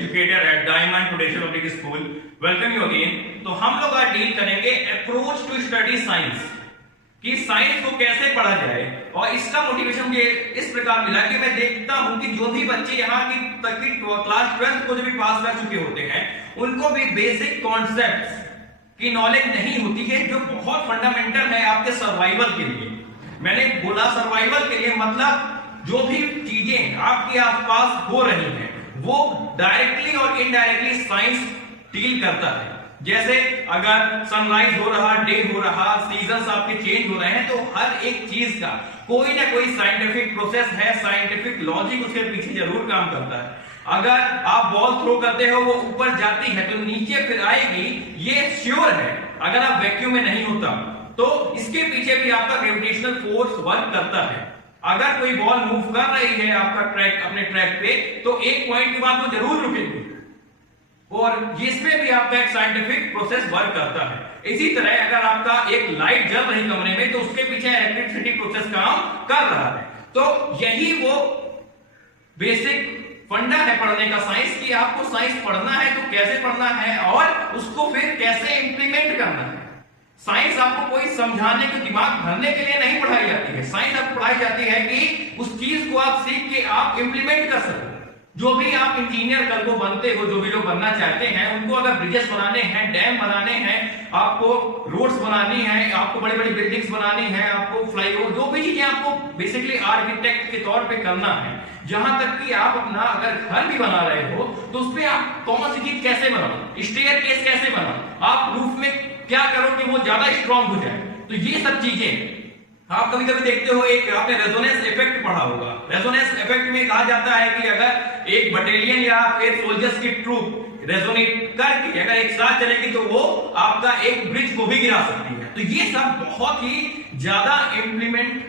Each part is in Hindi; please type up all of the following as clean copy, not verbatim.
educator at Diamond Potential Public School. Welcome you again. तो हम लोग आज डील करेंगे अप्रोच टू स्टडी साइंस, कि साइंस को कैसे पढ़ा जाए। और इसका मोटिवेशन मुझे इस प्रकार मिला कि मैं देखता हूं कि जो भी बच्चे यहाँ की तक की क्लास 12th को जो भी पास कर चुके होते हैं, उनको भी बेसिक कॉन्सेप्ट्स की नॉलेज नहीं होती है, जो बहुत फंडामेंटल है आपके सर्वाइवल के लिए। मैंने बोला सर्वाइवल के लिए, मतलब जो भी चीजें आपके आसपास हो रही हैं वो डायरेक्टली और इनडायरेक्टली साइंस डील करता है। जैसे अगर सनराइज हो रहा, डे हो रहा, सीजन्स आपके चेंज हो रहे हैं, तो हर एक चीज का कोई ना कोई साइंटिफिक प्रोसेस है, साइंटिफिक लॉजिक उसके पीछे जरूर काम करता है। अगर आप बॉल थ्रो करते हो, वो ऊपर जाती है तो नीचे फिर आएगी, ये श्योर है। अगर आप वैक्यूम में नहीं होता तो इसके पीछे भी आपका ग्रेविटेशनल फोर्स वर्क करता है। अगर कोई बॉल मूव कर रही है आपका ट्रैक अपने ट्रैक पे, तो एक पॉइंट के बाद वो जरूर रुकेगी, और इसमें भी आपका एक साइंटिफिक प्रोसेस वर्क करता है। इसी तरह अगर आपका एक लाइट जल रही कमरे में, तो उसके पीछे इलेक्ट्रिसिटी प्रोसेस काम कर रहा है। तो यही वो बेसिक फंडा है पढ़ने का साइंस, की आपको साइंस पढ़ना है तो कैसे पढ़ना है और उसको फिर कैसे इंप्लीमेंट करना है। साइंस आपको कोई समझाने के, दिमाग भरने के लिए नहीं पढ़ाई जाती है। साइंस आपको पढ़ाई जाती है कि उस चीज को आप सीख के आप इंप्लीमेंट कर सको। जो भी आप इंजीनियर कल को बनते हो, जो भी लोग बनना चाहते हैं, उनको अगर ब्रिजेस बनाने हैं, डैम बनाने हैं, आपको रोड्स बनानी है, आपको बड़ी बड़ी बिल्डिंग्स बनानी है, आपको फ्लाईओवर, जो भी चीजें आपको बेसिकली आर्किटेक्ट के तौर पे करना है, जहां तक कि आप अपना अगर घर भी बना रहे हो तो उसपे आप कौन सी चीज कैसे बनाओ, स्टेयरकेस कैसे बनाओ, आप रूफ में क्या करो कि वो ज्यादा स्ट्रांग हो जाए। तो ये सब चीजें आप कभी कभी देखते हो, एक आपने रेजोनेंस इफेक्ट पढ़ा होगा। रेजोनेंस इफेक्ट में कहा जाता है कि अगर एक बटालियन या फिर सोल्जर्स की ट्रूप रेजोनेट करके अगर एक साथ चलेगी तो वो आपका एक ब्रिज को भी गिरा सकती है। तो ये सब बहुत ही ज्यादा इंप्लीमेंट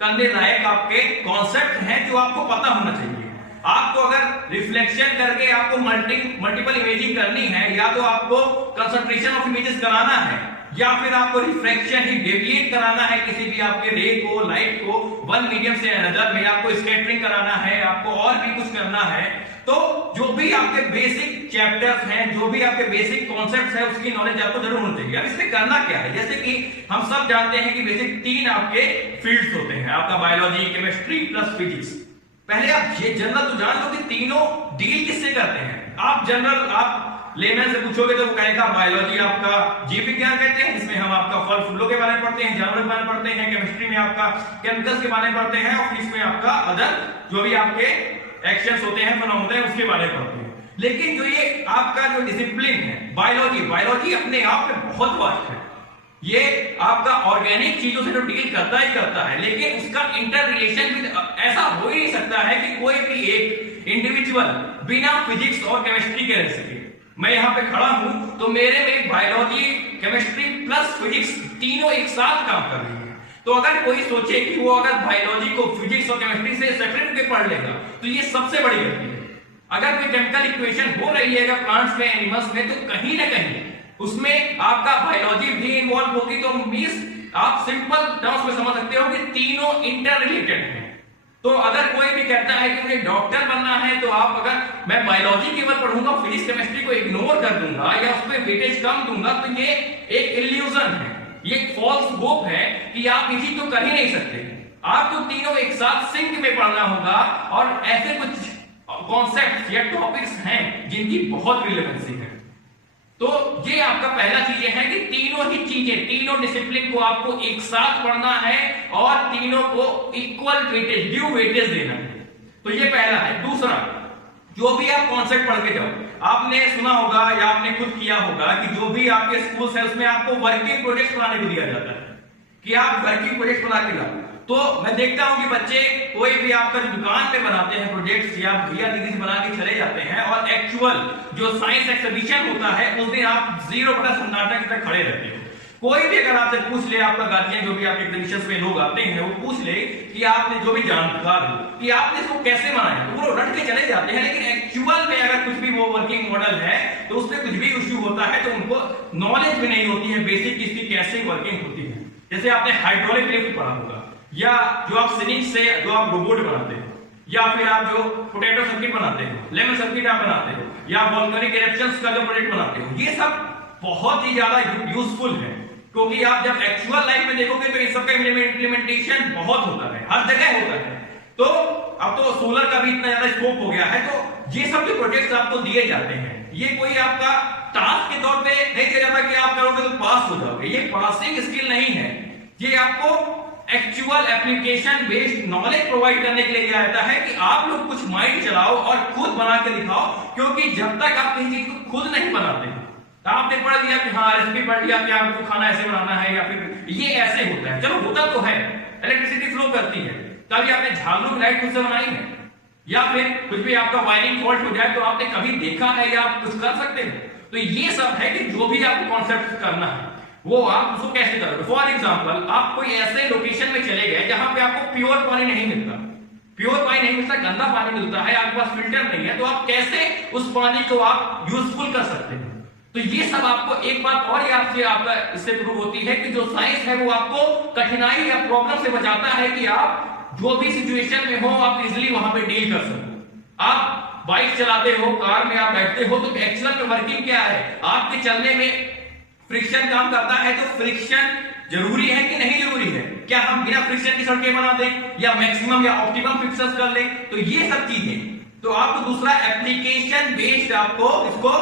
करने लायक आपके कॉन्सेप्ट हैं, जो आपको पता होना चाहिए। आपको अगर रिफ्लेक्शन करके आपको मल्टीपल इमेजिंग करनी है, या तो आपको कंसंट्रेशन ऑफ इमेजेस कराना है, या फिर आपको रिफ्रैक्शन ही डेविएट कराना है किसी भी आपके रे को, लाइट को वन मीडियम से अनदर में, आपको स्कैटरिंग कराना है, आपको और भी कुछ करना है, तो जो भी आपके बेसिक चैप्टर्स हैं, जो भी आपके बेसिक कॉन्सेप्ट्स हैं, उसकी नॉलेज आपको जरूर होनी चाहिए। अब इसमें करना क्या है, जैसे कि हम सब जानते हैं कि बेसिक 3 आपके फील्ड्स होते हैं, आपका बायोलॉजी, केमिस्ट्री प्लस फिजिक्स। पहले आप ये जनरल तो जान लो कि तीनों डील किससे करते हैं। आप जनरल आप लेमैन से पूछोगे तो वो कहेगा बायोलॉजी आपका जीव विज्ञान कहते हैं, जिसमें हम आपका फल फूलों के बारे में पढ़ते हैं, जानवरों के बारे में पढ़ते हैं, केमिस्ट्री में आपका केमिकल्स के बारे में पढ़ते हैं, और फिजिक्स में आपका अदर जो भी आपके एक्शंस होते हैं, फिनोमेना होते हैं, उसके बारे में पढ़ते हैं। लेकिन जो ये आपका जो डिसिप्लिन है बायोलॉजी अपने आप में बहुत वास्ट है। ये आपका ऑर्गेनिक चीजों से तो डील करता ही करता है, लेकिन उसका इंटर रिलेशन विद ऐसा हो ही नहीं सकता है कि कोई भी एक इंडिविजुअल बिना फिजिक्स और केमिस्ट्री के रह सके। मैं यहां पे खड़ा हूं तो मेरे में बायोलॉजी, केमिस्ट्री प्लस फिजिक्स तीनों एक साथ काम कर रही है। तो अगर कोई सोचे कि वो अगर बायोलॉजी को फिजिक्स और केमिस्ट्री से सेपरेट करके पढ़ लेगा, तो ये सबसे बड़ी गलती है। अगर कोई केमिकल इक्वेशन हो रही है अगर प्लांट्स में, एनिमल्स में, तो कहीं ना कहीं उसमें आपका बायोलॉजी भी इन्वॉल्व होगी। तो मींस आप सिंपल टर्म्स में समझ सकते हो कि तीनों इंटर रिलेटेड हैं। तो अगर कोई भी कहता है कि मुझे डॉक्टर बनना है, तो आप अगर मैं बायोलॉजी केवल पढ़ूंगा, फिजिक्स केमिस्ट्री को इग्नोर कर दूंगा या उस पर वेटेज कम दूंगा, तो ये एक इल्यूजन है, ये एक फॉल्स होप है कि आप ये चीज तो कर ही नहीं सकते। आपको तीनों एक साथ सिंक में पढ़ना होगा, और ऐसे कुछ कॉन्सेप्ट या टॉपिक्स हैं जिनकी बहुत रिलेवेंसी है। तो ये आपका पहला चीज है कि तीनों ही चीजें, तीनों डिसिप्लिन को आपको एक साथ पढ़ना है और तीनों को इक्वल वेटेज, ड्यू वेटेज देना है। तो ये पहला है। दूसरा, जो भी आप कॉन्सेप्ट पढ़ के जाओ, आपने सुना होगा या आपने खुद किया होगा कि जो भी आपके स्कूल्स है उसमें आपको वर्किंग प्रोजेक्ट बनाने को दिया जाता है कि आप वर्किंग प्रोजेक्ट बना के लाओ। तो मैं देखता हूं कि बच्चे कोई भी आपका जो दुकान पे बनाते हैं प्रोजेक्ट्स, या भैया दीदी से बना के चले जाते हैं, और एक्चुअल जो साइंस एक्सिबिशन होता है उस दिन आप 0 सन्नाटा की तरह खड़े रहते हो। कोई भी अगर आपसे पूछ ले, आपका गार्जियन, जो भी आपके एग्जीबिशंस में लोग आते हैं, वो पूछ ले कि आपने जो भी जानकार हो कि आपने इसको कैसे बनाया, तो वो रट के चले जाते हैं। लेकिन एक्चुअल में अगर कुछ भी वो वर्किंग मॉडल है तो उसमें कुछ भी इश्यू होता है तो उनको नॉलेज भी नहीं होती है बेसिक इसकी कैसे वर्किंग होती है। जैसे आपने हाइड्रोलिक लिफ्ट पढ़ा होगा, या जो आप सिरिंज से जो आप रोबोट बनाते हो, या फिर आप जो पोटैटो सर्किट बनाते हो, लेमन सर्किट आप बनाते हो, या वोल्केनिक इरप्शंस का जो प्रोजेक्ट बनाते हो, ये सब बहुत ही ज्यादा यूजफुल है, क्योंकि आप जब एक्चुअल लाइफ में देखोगे तो इन सबका इम्प्लीमेंटेशन बहुत होता है, हर जगह होता है। तो अब तो सोलर का भी इतना ज्यादा स्कोप हो गया है, तो ये सब जो प्रोजेक्ट्स आपको दिए जाते हैं, ये कोई आपका टास्क के तौर पे नहीं दिया जाता कि आप करोगे तो पास हो जाओगे, ये पासिंग स्किल नहीं है, ये आपको actual application based knowledge provide करने के लिए दिया जाता है कि आप लोग कुछ माइंड चलाओ और खुद बना के दिखाओ, क्योंकि जब तक आप किसी चीज को खुद नहीं बनाते, आपने पढ़ लिया कि हाँ रेसिपी पढ़ लिया कि आपको खाना ऐसे बनाना है या फिर ये ऐसे होता है, चलो होता तो है, इलेक्ट्रिसिटी फ्लो करती है, कभी आपने झालरों की लाइट खुद से बनाई है, या फिर कुछ भी आपका वायरिंग फॉल्ट हो जाए तो आपने कभी देखा है या आप कुछ कर सकते हो। तो ये सब है कि जो भी आपको कॉन्सेप्ट करना है वो आप उसको कैसे करोगे। फॉर एग्जांपल, आप कोई ऐसे लोकेशन में चले गए जहां पे आपको प्योर पानी नहीं मिलता, प्योर पानी नहीं मिलता, गंदा पानी मिलता है, आपके पास फिल्टर नहीं है, तो आप कैसे उस पानी को आप यूजफुल कर सकते हैं। तो ये सब आपको एक बात और याद से आपका इससे प्रूव होती है कि जो साइंस है वो आपको कठिनाई या प्रॉब्लम से बचाता है कि आप जो भी सिचुएशन में हो आप इजिली वहां पे डील कर सको। आप बाइक चलाते हो, कार में आप बैठते हो, तो एक्चुअल में वर्किंग क्या है, आपके चलने में फ्रिक्शन काम करता है, तो फ्रिक्शन जरूरी है कि नहीं जरूरी है, क्या हम बिना फ्रिक्शन की सड़कें बना दें या मैक्सिमम या ऑप्टिमम फिक्सर्स कर लें, तो ये सब चीजें। तो आपको दूसरा एप्लीकेशन बेस्ड आपको इसको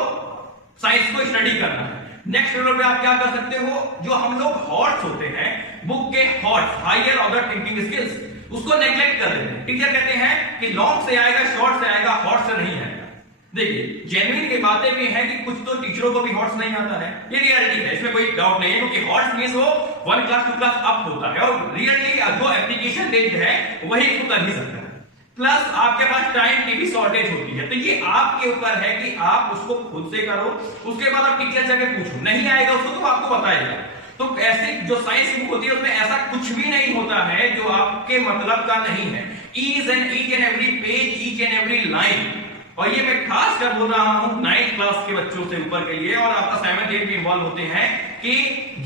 साइंस को स्टडी करना है। नेक्स्ट लेवल पे आप क्या कर सकते हो, जो हम लोग हॉट्स होते हैं, बुक के HOTS, higher order thinking skills, उसको नेग्लेक्ट कर देते हैं। टीचर कहते हैं कि लॉन्ग से आएगा, शॉर्ट से आएगा, हॉट से नहीं आएगा। देखिए जेन्युइन की बातें भी हैं कि कुछ तो टीचरों को भी हॉट्स नहीं आता है, ये रियलिटी है, इसमें कोई डाउट नहीं है, क्योंकि हॉट्स मींस वो 1 क्लास 2 क्लास अप होता है, और रियली जो एप्लीकेशन बेस्ड है वही इसको कर ही सकता है। प्लस आपके पास टाइम की भी शॉर्टेज होती है, तो ये आपके ऊपर है कि आप उसको खुद से करो, उसके बाद आप टीचर जाके पूछो, नहीं आएगा उसको तो आपको बताएगा। तो ऐसे जो साइंस बुक होती है उसमें ऐसा कुछ भी नहीं होता है जो आपके मतलब का नहीं है। Each and every page, each and every line, और ये मैं खास कर बोल रहा हूं 9th क्लास के बच्चों से ऊपर के लिए, और आप असाइनमेंट भी इन्वॉल्व होते हैं कि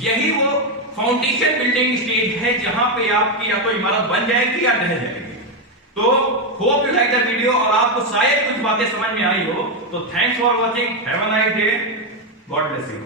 यही वो फाउंडेशन बिल्डिंग स्टेज है जहां पे आपकी या तो इमारत बन जाएगी या ढह जाएगी। तो hope you like the video, और आपको शायद कुछ बातें समझ में आई हो, तो thanks for watching, have a nice day, God bless you.